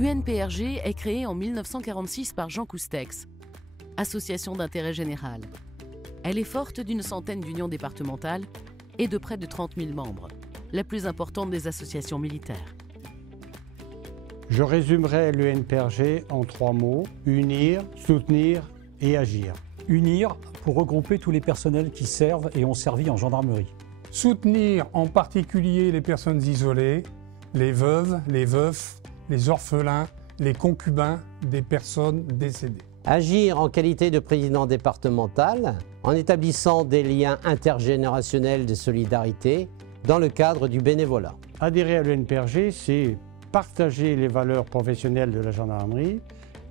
UNPRG est créée en 1946 par Jean Coustex, association d'intérêt général. Elle est forte d'une centaine d'unions départementales et de près de 30 000 membres, la plus importante des associations militaires. Je résumerai l'UNPRG en 3 mots: unir, soutenir et agir. Unir pour regrouper tous les personnels qui servent et ont servi en gendarmerie. Soutenir en particulier les personnes isolées, les veuves, les veufs, les orphelins, les concubins des personnes décédées. Agir en qualité de président départemental en établissant des liens intergénérationnels de solidarité dans le cadre du bénévolat. Adhérer à l'UNPRG, c'est partager les valeurs professionnelles de la gendarmerie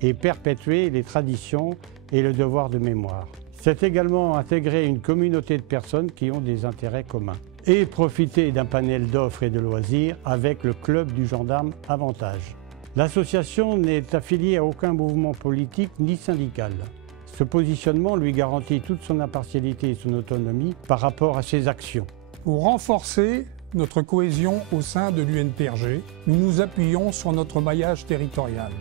et perpétuer les traditions et le devoir de mémoire. C'est également intégrer une communauté de personnes qui ont des intérêts communs et profiter d'un panel d'offres et de loisirs avec le club du gendarme Avantage. L'association n'est affiliée à aucun mouvement politique ni syndical. Ce positionnement lui garantit toute son impartialité et son autonomie par rapport à ses actions. Pour renforcer notre cohésion au sein de l'UNPRG, nous nous appuyons sur notre maillage territorial.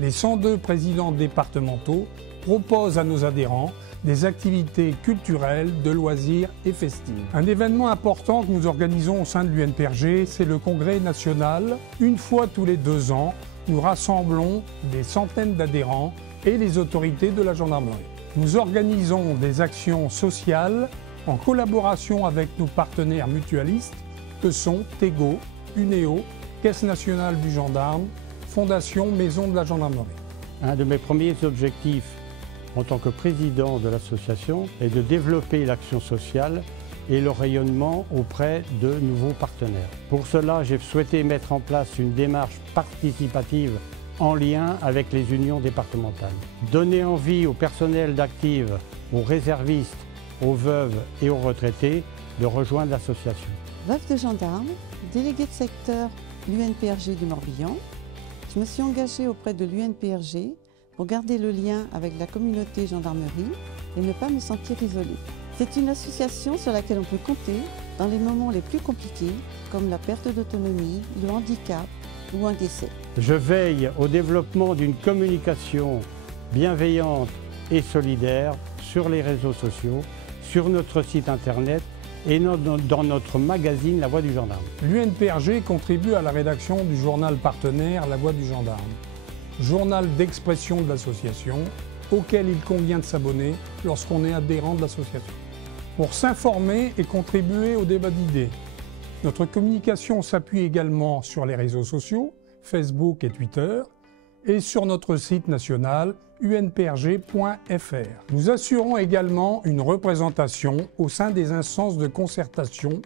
Les 102 présidents départementaux proposent à nos adhérents des activités culturelles, de loisirs et festives. Un événement important que nous organisons au sein de l'UNPRG, c'est le congrès national. Une fois tous les 2 ans, nous rassemblons des centaines d'adhérents et les autorités de la gendarmerie. Nous organisons des actions sociales en collaboration avec nos partenaires mutualistes que sont Tego, Uneo, Caisse nationale du gendarme, Fondation Maison de la gendarmerie. Un de mes premiers objectifs en tant que président de l'association est de développer l'action sociale et le rayonnement auprès de nouveaux partenaires. Pour cela, j'ai souhaité mettre en place une démarche participative en lien avec les unions départementales. Donner envie au personnel d'Active, aux réservistes, aux veuves et aux retraités de rejoindre l'association. Veuve de gendarme, déléguée de secteur l'UNPRG du Morbihan, je me suis engagée auprès de l'UNPRG pour garder le lien avec la communauté gendarmerie et ne pas me sentir isolée. C'est une association sur laquelle on peut compter dans les moments les plus compliqués, comme la perte d'autonomie, le handicap ou un décès. Je veille au développement d'une communication bienveillante et solidaire sur les réseaux sociaux, sur notre site internet et dans notre magazine La Voix du Gendarme. L'UNPRG contribue à la rédaction du journal partenaire La Voix du Gendarme, journal d'expression de l'association auquel il convient de s'abonner lorsqu'on est adhérent de l'association. Pour s'informer et contribuer au débat d'idées, notre communication s'appuie également sur les réseaux sociaux, Facebook et Twitter, et sur notre site national unprg.fr. Nous assurons également une représentation au sein des instances de concertation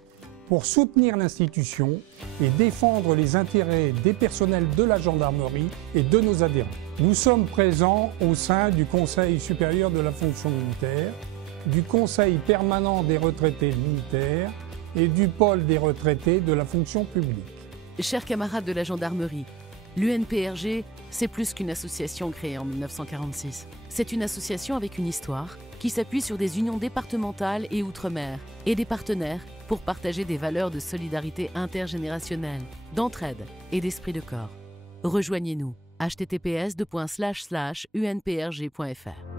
pour soutenir l'institution et défendre les intérêts des personnels de la gendarmerie et de nos adhérents. Nous sommes présents au sein du Conseil supérieur de la fonction militaire, du Conseil permanent des retraités militaires et du pôle des retraités de la fonction publique. Chers camarades de la gendarmerie, l'UNPRG, c'est plus qu'une association créée en 1946. C'est une association avec une histoire qui s'appuie sur des unions départementales et outre-mer et des partenaires pour partager des valeurs de solidarité intergénérationnelle, d'entraide et d'esprit de corps. Rejoignez-nous https://unprg.fr